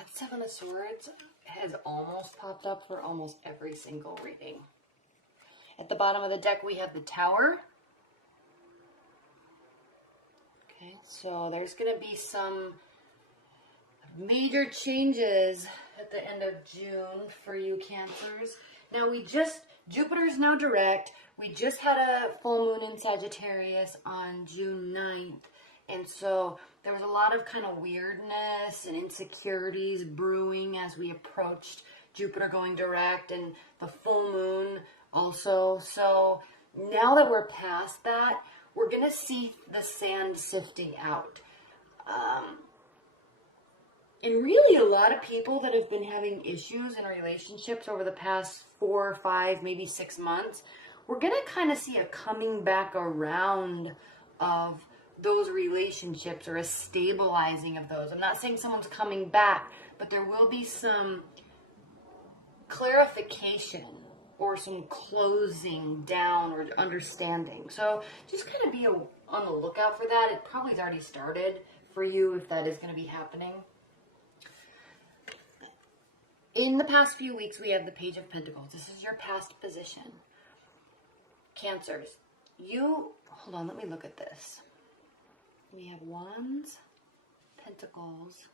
That Seven of Swords has almost popped up for almost every single reading. At the bottom of the deck, we have the Tower. Okay, so there's going to be some major changes at the end of June for you Cancers. Now Jupiter is now direct. We just had a full moon in Sagittarius on June 9th. And so there was a lot of kind of weirdness and insecurities brewing as we approached Jupiter going direct and the full moon also. So now that we're past that, we're going to see the sand sifting out. And really a lot of people that have been having issues in relationships over the past 4 or 5, maybe 6 months, we're going to kind of see a coming back around of those relationships or a stabilizing of those. I'm not saying someone's coming back, but there will be some clarification or some closing down or understanding. So just kind of be on the lookout for that. It probably has already started for you if that is going to be happening. In the past few weeks, we have the Page of Pentacles. This is your past position. Cancers, hold on, let me look at this. We have Wands, Pentacles.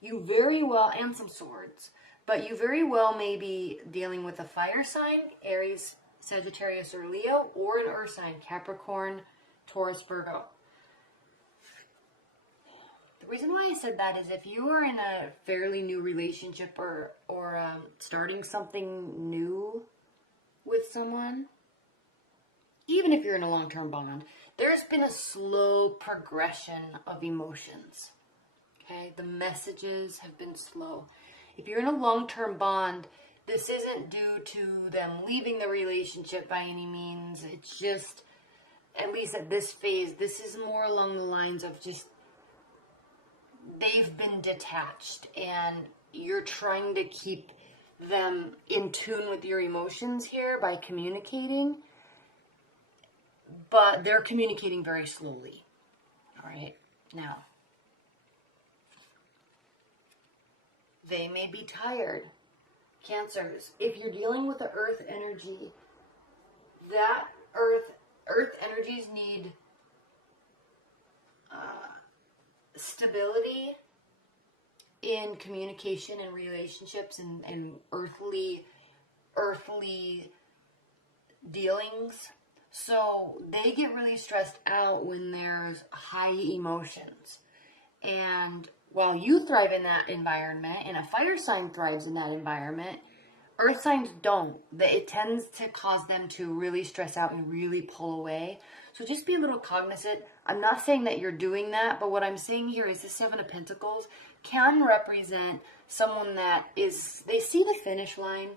You very well, and some Swords, but you very well may be dealing with a fire sign, Aries, Sagittarius, or Leo, or an earth sign, Capricorn, Taurus, Virgo. The reason why I said that is if you are in a fairly new relationship or starting something new with someone, even if you're in a long-term bond, there's been a slow progression of emotions. Okay, the messages have been slow. If you're in a long-term bond, this isn't due to them leaving the relationship by any means. It's just, at least at this phase, this is more along the lines of just they've been detached and you're trying to keep them in tune with your emotions here by communicating, but they're communicating very slowly. All right, now they may be tired. Cancers, if you're dealing with the earth energy, that earth energies need stability in communication and relationships and earthly dealings. So they get really stressed out when there's high emotions. And while you thrive in that environment, and a fire sign thrives in that environment, earth signs don't. It tends to cause them to really stress out and really pull away. So just be a little cognizant. I'm not saying that you're doing that, but what I'm saying here is the Seven of Pentacles can represent someone that is, they see the finish line,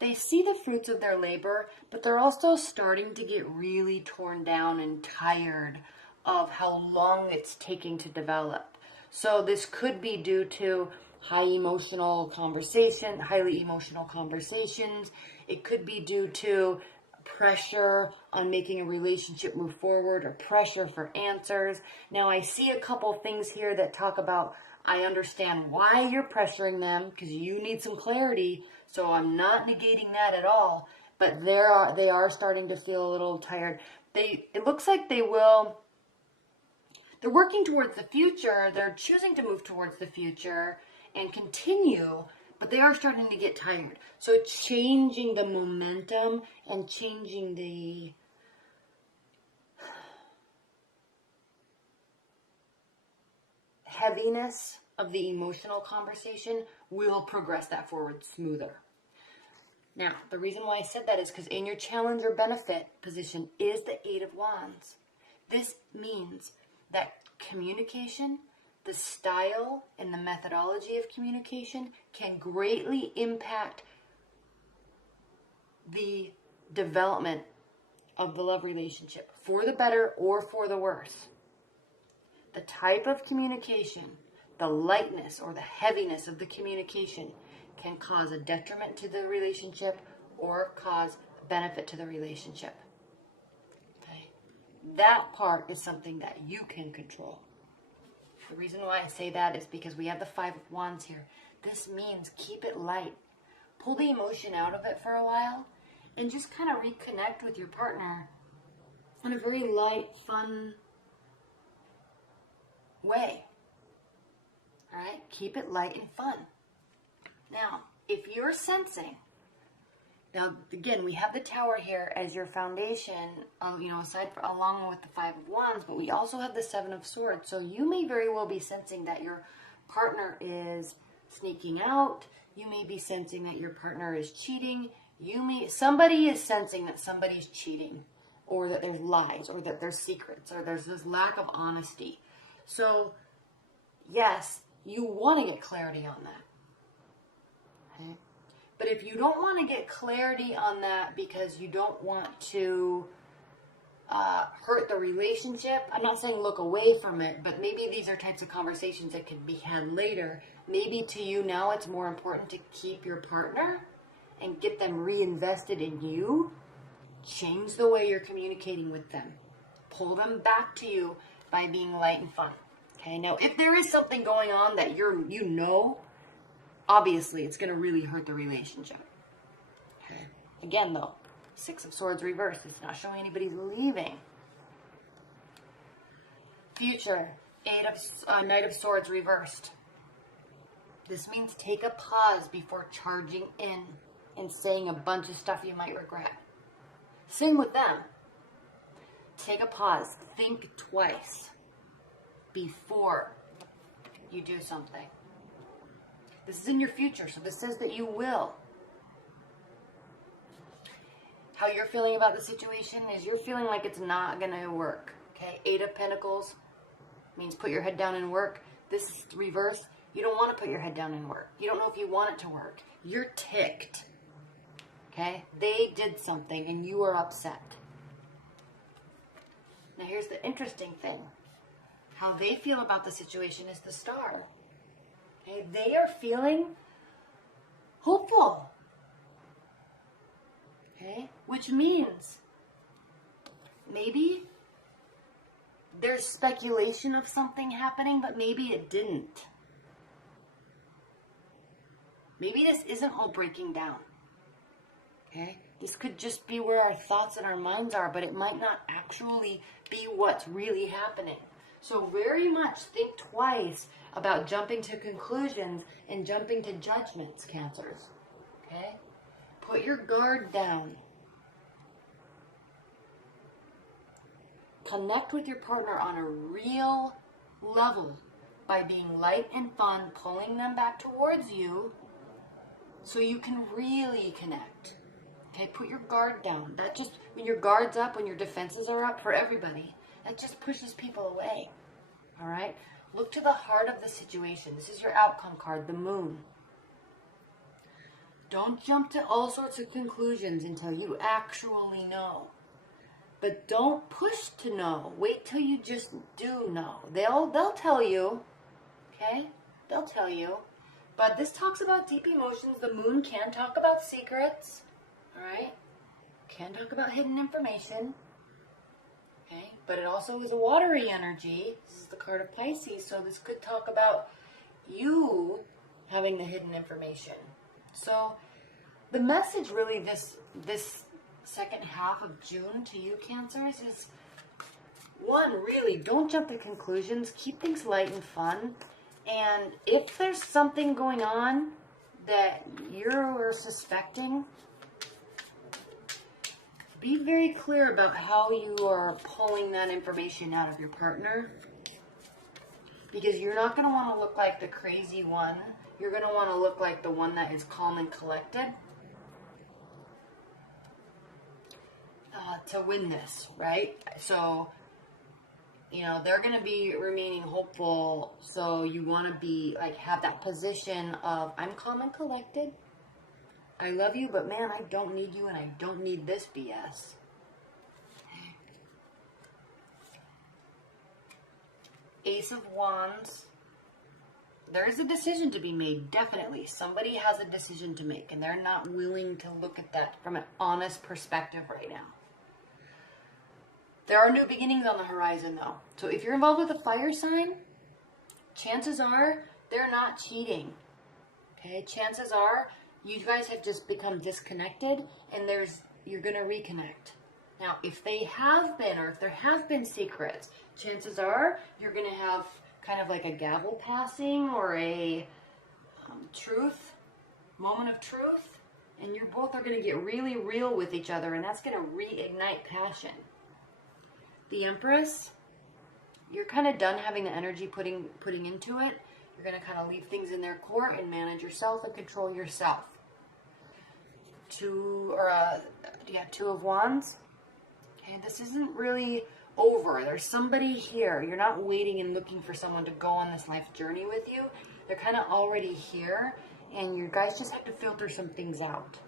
they see the fruits of their labor, but they're also starting to get really torn down and tired of how long it's taking to develop. So this could be due to highly emotional conversations. It could be due to pressure on making a relationship move forward or pressure for answers. Now I see a couple things here that talk about, I understand why you're pressuring them because you need some clarity. So I'm not negating that at all, but they are starting to feel a little tired. It looks like they're working towards the future. They're choosing to move towards the future and continue, but they are starting to get tired. So changing the momentum and changing the heaviness of the emotional conversation will progress that forward smoother. Now, the reason why I said that is because in your challenge or benefit position is the Eight of Wands. This means that communication, the style and the methodology of communication can greatly impact the development of the love relationship for the better or for the worse. The type of communication, the lightness or the heaviness of the communication can cause a detriment to the relationship or cause benefit to the relationship. Okay? That part is something that you can control. The reason why I say that is because we have the Five of Wands here. This means keep it light. Pull the emotion out of it for a while and just kind of reconnect with your partner in a very light, fun way. All right? Keep it light and fun. Now, if you're sensing, now again, we have the Tower here as your foundation, along with the Five of Wands, but we also have the Seven of Swords. So you may very well be sensing that your partner is sneaking out. You may be sensing that your partner is cheating. Somebody is sensing that somebody's cheating, or that there's lies, or that there's secrets, or there's this lack of honesty. So, yes, you want to get clarity on that. Okay? But if you don't want to get clarity on that because you don't want to hurt the relationship, I'm not saying look away from it, but maybe these are types of conversations that can be had later. Maybe to you now it's more important to keep your partner and get them reinvested in you. Change the way you're communicating with them. Pull them back to you by being light and fun. Okay, now if there is something going on that obviously it's going to really hurt the relationship. Okay. Again though, Six of Swords reversed. It's not showing anybody's leaving. Future, Knight of Swords reversed. This means take a pause before charging in and saying a bunch of stuff you might regret. Same with them. Take a pause. Think twice before you do something. This is in your future, so this says that you will. How you're feeling about the situation is you're feeling like it's not going to work. Okay, Eight of Pentacles means put your head down and work. This is reversed. You don't want to put your head down and work. You don't know if you want it to work. You're ticked. Okay, they did something and you are upset. Now here's the interesting thing. How they feel about the situation is the Star. Okay, they are feeling hopeful. Okay, which means maybe there's speculation of something happening, but maybe it didn't. Maybe this isn't all breaking down. Okay, this could just be where our thoughts and our minds are, but it might not actually be what's really happening. So very much think twice about jumping to conclusions and jumping to judgments, Cancers. Okay? Put your guard down. Connect with your partner on a real level by being light and fun, pulling them back towards you so you can really connect. Okay, put your guard down. That just, when your guard's up, when your defenses are up for everybody, that just pushes people away. All right? Look to the heart of the situation. This is your outcome card, the Moon. Don't jump to all sorts of conclusions until you actually know. But don't push to know. Wait till you just do know. They'll tell you. Okay? They'll tell you. But this talks about deep emotions. The Moon can talk about secrets. Alright? Can talk about hidden information. Okay? But it also is a watery energy. This is the card of Pisces. So this could talk about you having the hidden information. So the message really this second half of June to you, Cancers, is one, really, don't jump to conclusions. Keep things light and fun. And if there's something going on that you're suspecting, be very clear about how you are pulling that information out of your partner. Because you're not going to want to look like the crazy one. You're going to want to look like the one that is calm and collected. To win this, right? So, they're going to be remaining hopeful. So you want to be, have that position of, I'm calm and collected. I love you, but man, I don't need you and I don't need this BS. Ace of Wands. There is a decision to be made, definitely. Somebody has a decision to make, and they're not willing to look at that from an honest perspective right now. There are new beginnings on the horizon, though. So if you're involved with a fire sign, chances are they're not cheating. Okay, chances are you guys have just become disconnected, and you're gonna reconnect. Now, if they have been, or if there have been secrets, chances are you're gonna have kind of like a gavel passing or a moment of truth, and you both are gonna get really real with each other, and that's gonna reignite passion. The Empress, you're kind of done having the energy putting into it. You're going to kind of leave things in their court and manage yourself and control yourself. Two of Wands. Okay, this isn't really over. There's somebody here. You're not waiting and looking for someone to go on this life journey with you. They're kind of already here, and you guys just have to filter some things out.